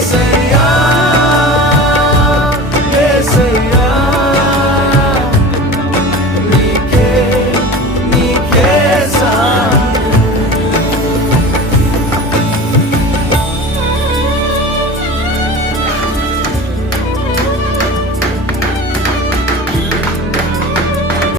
say.